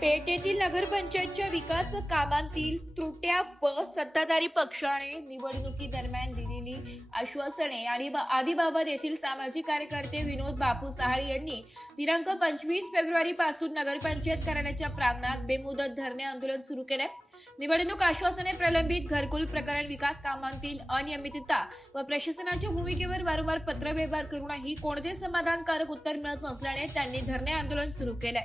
पेठ येथील नगरपंचायतच्या विकास कामांतील त्रुट्या व सत्ताधारी पक्षाने निवडणुकीदरम्यान दिलेली आश्वासने आणि आदीबाबत येथील सामाजिक कार्यकर्ते विनोद बापू सहाळे यांनी दिनांक 25 फेब्रुवारी पासून नगरपंचायत कार्यालयाच्या प्रांगणात बेमुदत धरणे आंदोलन सुरू केले। निवडणूक आश्वासने प्रलंबित घरकुल प्रकरण विकास कामांतील अनियमितता व प्रशासनाच्या भूमिकेवर वारंवार पत्रव्यवहार करूनही कोणते समाधानकारक उत्तर मिळत नसल्याने त्यांनी धरणे आंदोलन सुरू केले।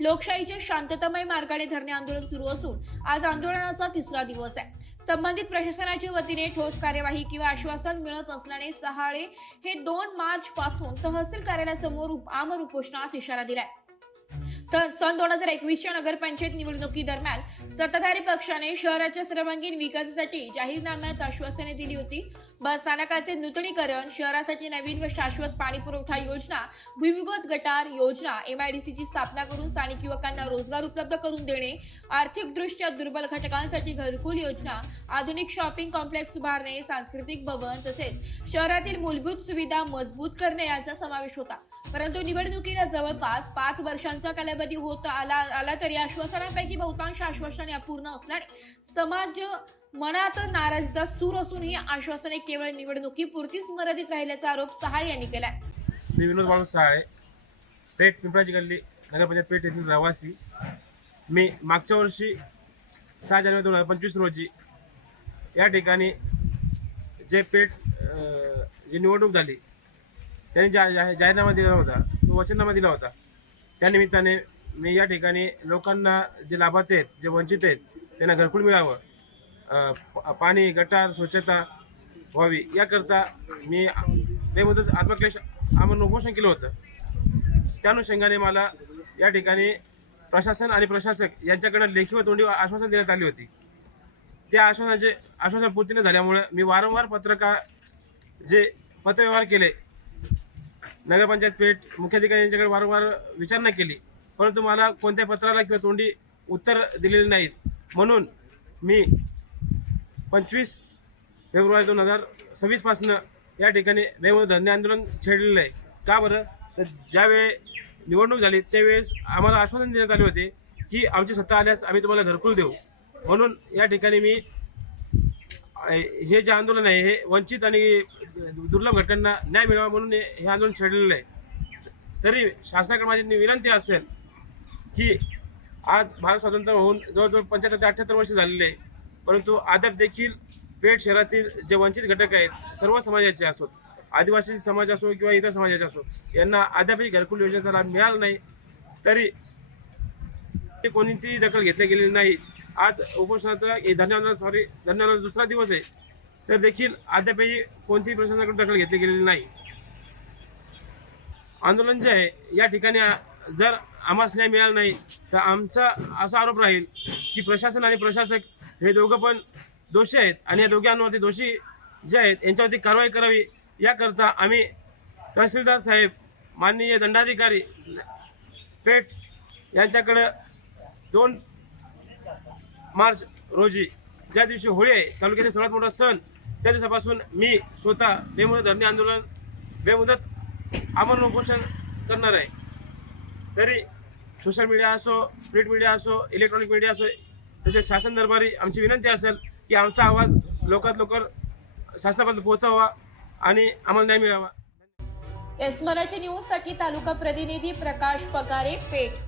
लोकशाहीच्या शांततामय मार्गाने धरणे आंदोलन सुरू असून आज आंदोलनाचा तिसरा दिवस आहे। संबंधित प्रशासनाच्या वतीने ठोस कार्यवाही किंवा आश्वासन मिळत नसल्याने सहाळे हे 2 मार्च पासून तहसील कार्यालयासमोर आमरण उपोषणास इशारा दिलाय। तर सन 2021च्या नगरपंचायत निवडणुकीदरम्यान सत्ताधारी पक्षाने शहराच्या सर्वांगीण विकासासाठी जाहीरनाम्यात आश्वासने दिली होती। बस स्थानकाचे नूतनीकरण, शहरासाठी नवीन व शाश्वत पाणी पुरवठा योजना, भूमिगत गटार योजना, MIDCची स्थापना करून स्थानिक युवकांना रोजगार उपलब्ध करून देणे, आर्थिकदृष्ट्या दुर्बल घटकांसाठी घरकुल योजना, आधुनिक शॉपिंग कॉम्प्लेक्स उभारणे, सांस्कृतिक भवन तसेच शहरातील मूलभूत सुविधा मजबूत करणे यांचा समावेश होता। परंतु निवडणुकीला जवळपास 5 वर्षांचा कालावधी होत आला तरी आश्वासनांपैकी बहुतांश आश्वासने अपूर्ण असल्याने समाज मनात नाराजीचा सूर असून ही आश्वासने केवळ निवडणुकीपुरतीच मर्यादित राहिल्याचा आरोप सहाळे यांनी केलाय। विनोद बापू सहाळे, पेठ पिंपळाची गल्ली, नगरपंचायत पेठ येथील रहिवासी। मी मागच्या वर्षी 6 जानेवारी 2025 रोजी या ठिकाणी जे निवडणूक झाली त्यांनी जाहीरनामा दिला होता, तो वचननामा दिला होता। त्यानिमित्ताने मी या ठिकाणी लोकांना जे लाभार्थी आहेत, जे वंचित आहेत त्यांना घरकुल मिळावं, पाणी गटार स्वच्छता व्हावी याकरता मी बेमुदत आत्मक्लेश आमरण उपोषण केलं होतं। त्या अनुषंगाने मला या ठिकाणी प्रशासन आणि प्रशासक यांच्याकडून लेखी व तोंडी आश्वासन देण्यात आली होती। त्या आश्वासन पूर्ती न झाल्यामुळे मी वारंवार पत्रव्यवहार केले, नगरपंचायत पेठ मुख्याधिकारी यांच्याकडे वारंवार विचारणा केली, परंतु मला कोणत्या पत्राला किंवा तोंडी उत्तर दिलेले नाहीत। म्हणून मी 25 फेब्रुवारी 2026 पासून या ठिकाणी बेमुदत धरणे आंदोलन छेडलेलं आहे। का बरं? तर ज्यावेळी निवडणूक झाली त्यावेळेस आम्हाला आश्वासन देण्यात आले होते की आमची सत्ता आल्यास आम्ही तुम्हाला घरकुल देऊ। म्हणून या ठिकाणी मी हे जे आंदोलन आहे हे वंचित आणि दुर्लभ घटकांना न्याय मिळावा म्हणून हे आंदोलन छेडलेलं आहे। तरी शासनाकडे माझी विनंती असेल की आज भारत स्वतंत्र होऊन जवळजवळ 75 ते 78 वर्ष झालेले आहे, परंतु अद्याप देखील पेठ शहरातील जे वंचित घटक आहेत, सर्व समाजाचे असोत, आदिवासी समाज असो किंवा इतर समाजाचे असो, यांना अद्यापही घरकुल योजनेचा लाभ मिळाला नाही। तरी कोणतीही दखल घेतली गेलेली नाही। आज उपोषणाचा धन्यवाद दुसरा दिवस आहे, तर देखील अद्यापही कोणतीही प्रशासनाकडून दखल घेतली गेलेली नाही। आंदोलन जे आहे या ठिकाणी जर आम्हाला न्याय मिळाला नाही तर आमचा असा आरोप राहील की प्रशासन आणि प्रशासक हे दोघं पण दोषी आहेत आणि या दोघांवरती दोषी जे आहेत यांच्यावरती कारवाई करावी याकरता आम्ही तहसीलदार साहेब, माननीय दंडाधिकारी पेठ यांच्याकडे 2 मार्च रोजी ज्या दिवशी होळी आहे, तालुक्यातील सर्वात मोठा सण, त्या दिवसापासून मी स्वतः बेमुदत धरणे आंदोलन बेमुदत आमरण उपोषण करणार आहे। तरी सोशल मीडिया असो, प्रिंट मीडिया असो, इलेक्ट्रॉनिक मीडिया असो, तसेच शासन दरबारी आमची विनंती असेल की आमचा आवाज लवकरात लवकर शासनापर्यंत पोहोचावा आणि आम्हाला न्याय मिळावा। एस मराठी न्यूज साठी तालुका प्रतिनिधी प्रकाश पगारे, पेठ।